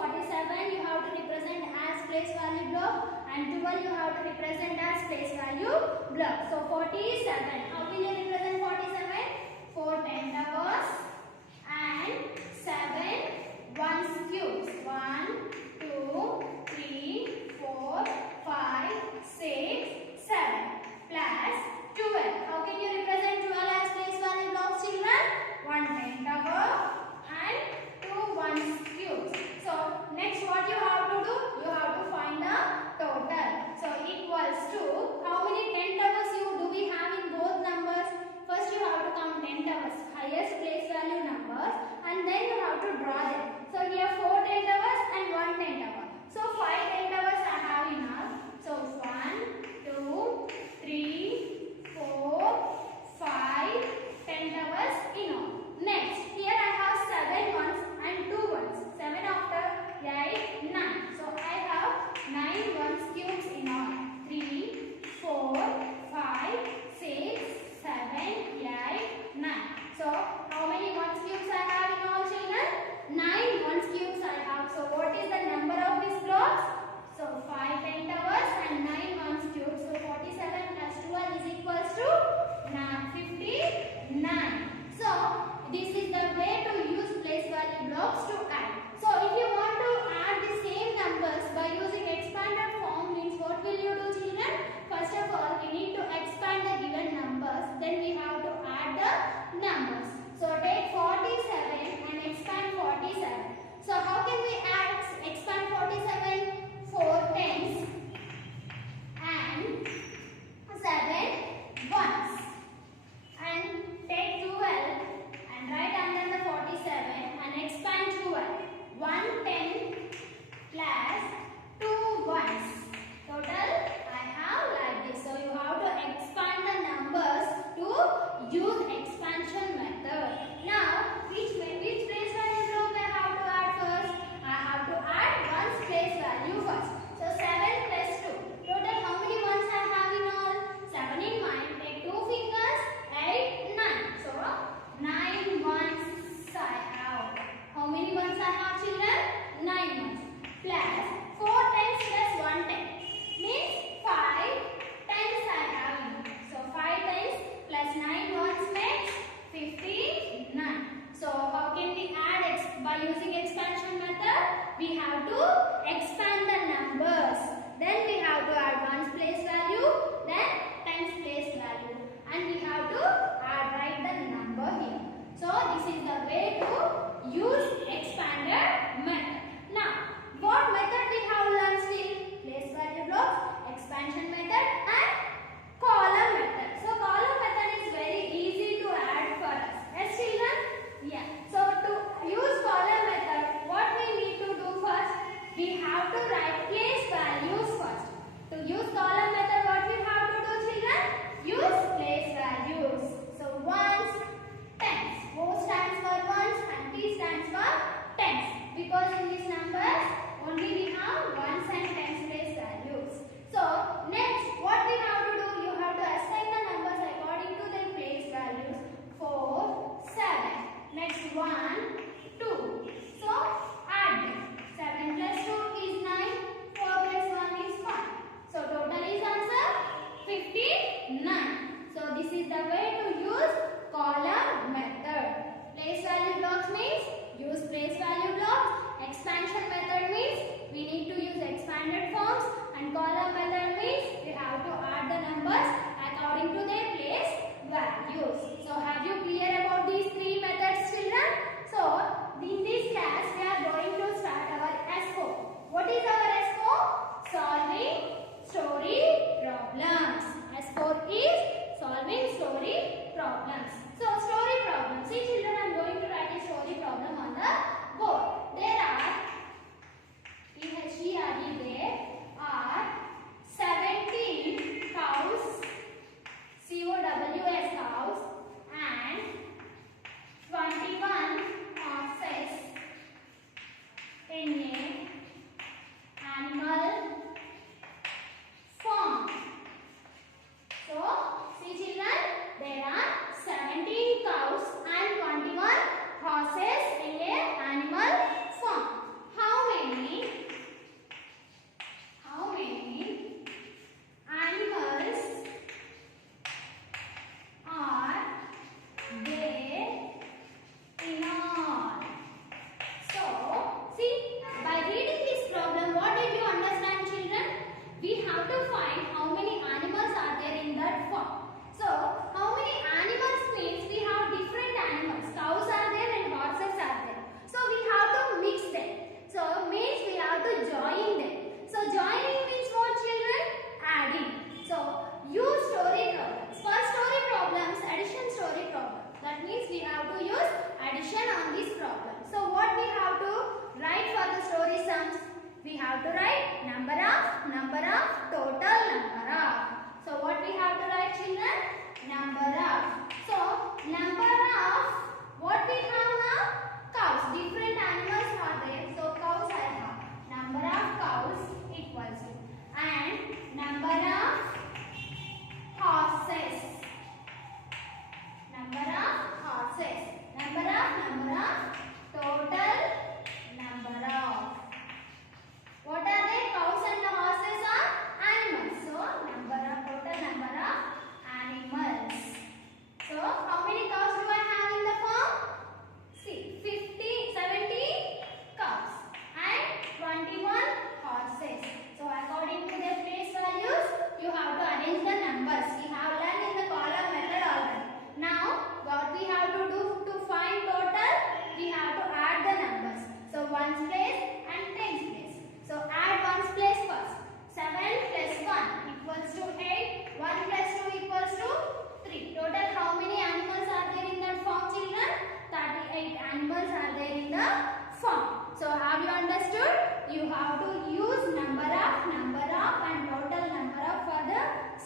47 you have to represent as place value block and 12 you have to represent as place value block. So 47, how will you represent 47? 4 10^, and 7 ones cubes. 1, 2, 3, 4, 5, 6, 7 plus 12. How can you represent 12 as place value blocks, children? 1 10^, and 2 ones cubes. So next what you have to do? You have to find the total. So equals to, how many 10^s do we have in both numbers? First you have to count 10^s, highest place value numbers, and then you have to draw them. So here 4 10^s and 1 10^. So 5 10^s I have in all. So 1, 2, 3, 4, 5 10^s in all. Next, here I have 7 ones and 2 ones. 7 after 8, 9. So I have 9 ones cubes in all. 3, 4, 5, 6, 7, 8, 9. So how many ones cubes I have in all, children? 9 ones cubes I have. So what is the number of these blocks? So 5 10^s and 9 ones cubes. So 47 plus 12 is equals to 59. So this is the way to use place value blocks to add. So if you want to add the same numbers by using expanded form, means what will you do, children? First of all, we need to expand the given numbers. Then we have to add the numbers. So take 47 and expand 47. So how can we expand 47? 4 tens and 7 ones. And take 12 and write under the 47 and expand 12. 1 10 plus 2 ones. Total I have like this. So you have to expand the numbers to use expansion method. Now which place value block I have to add first? I have to add ones place value first. So 7 plus 2. Total how many ones I have in all? 7 in mine. Take 2 fingers. 8, 9. So 9 ones I have. How many ones I have, children? 9 ones. Plus 4 tens plus 1 10. Means 5 tens I have in. So 5 tens plus 9 ones makes 59. So how can we add by using expansion method? We have to expand the numbers. Then we have to add ones place value, then tens place value, and we have to write the number here. So this is the way to use expanded method. Now what method we have learned still? Place value blocks, expansion method, and column method. So column method is very easy to add for us. Yes, children? Yeah. So to use column method, what we need to do first? We have to write place values first. To use column method, what we have to do, children? Use place values. So ones, tens. Most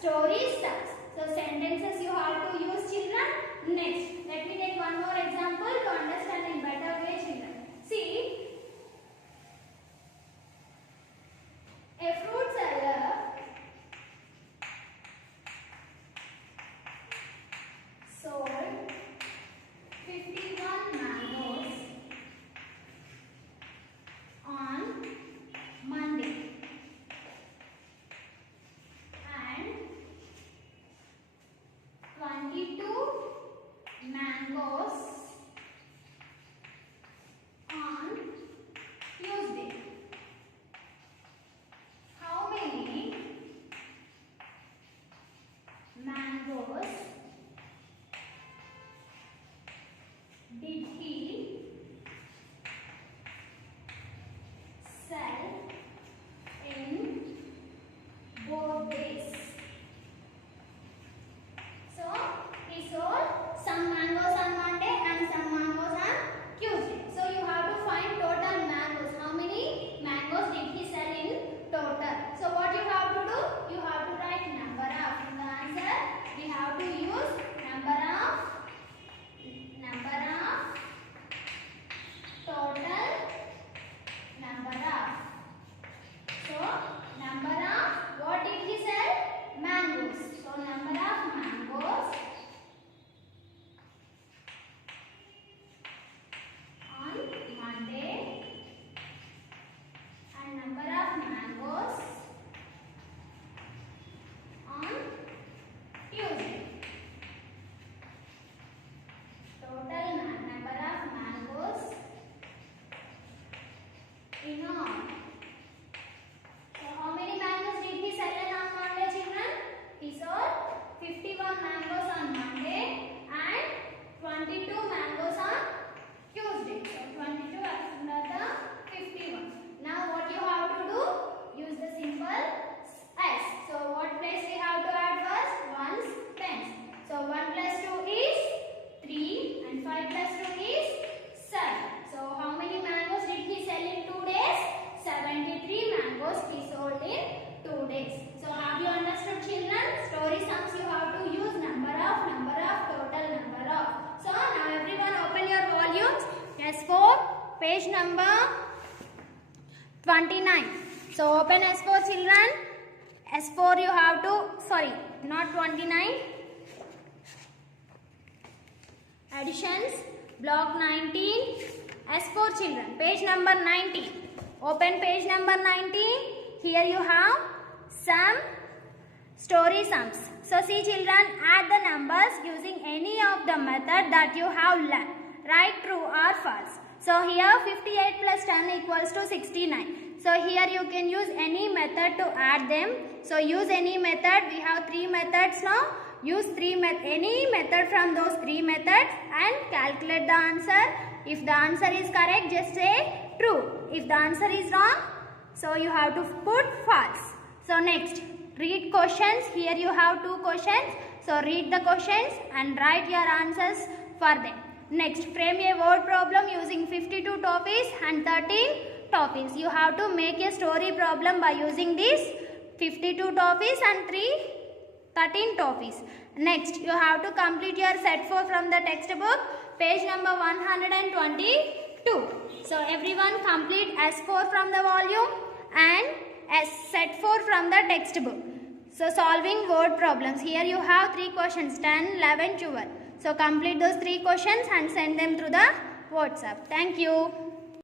story starts. So sentences you have to use, children. Next, let me take one more example to understand in better way, children. See, a fruit seller sold 51 mangoes on Monday and 22 mangoes on Tuesday. How many mangoes did he sell in both days? So he sold some mangoes on Monday and some mangoes on Tuesday. So you have to find total mangoes. How many mangoes did he sell in total? So what you have to do? You have to write number of. In the answer, we have to use number of total number of. So number of, what did he sell? Mangoes. So number of mangoes on Monday and number of mangoes on Tuesday. Total number of mangoes in all. So how many mangoes did he sell on Monday, children? He sold 51 mangoes on Monday and 22 mangoes on Tuesday. So 22 under the 51. Now what you have to do? Use the symbol S. So what place we have to add first? Ones, tens. So 1 plus 2 is 3 and 5 plus 2 is 7. So how many mangoes did he sell in 2 days? 73 mangoes he sold in 2 days. So have you understood, children? Story sums you have to use number of, total number of. So now everyone open your volumes. S4, page number 29. So open S4, children. S4 you have to, sorry, not 29. Additions, block 19. S4, children, page number 19. Open page number 19. Here you have some story sums. So see, children, add the numbers using any of the method that you have learned. Write true or false. So here 58 plus 10 equals to 69. So here you can use any method to add them. So use any method. We have 3 methods now. Use any method from those 3 methods and calculate the answer. If the answer is correct, just say true. If the answer is wrong, so you have to put false. So next, read questions. Here you have 2 questions. So read the questions and write your answers for them. Next, frame a word problem using 52 topics and 13 topics. You have to make a story problem by using these 52 topics and 13 topics. Next, you have to complete your set 4 from the textbook, page number 122. So everyone complete S4 from the volume and set 4 from the textbook. So solving word problems. Here you have 3 questions, 10, 11, 12. So complete those 3 questions and send them through the WhatsApp. Thank you.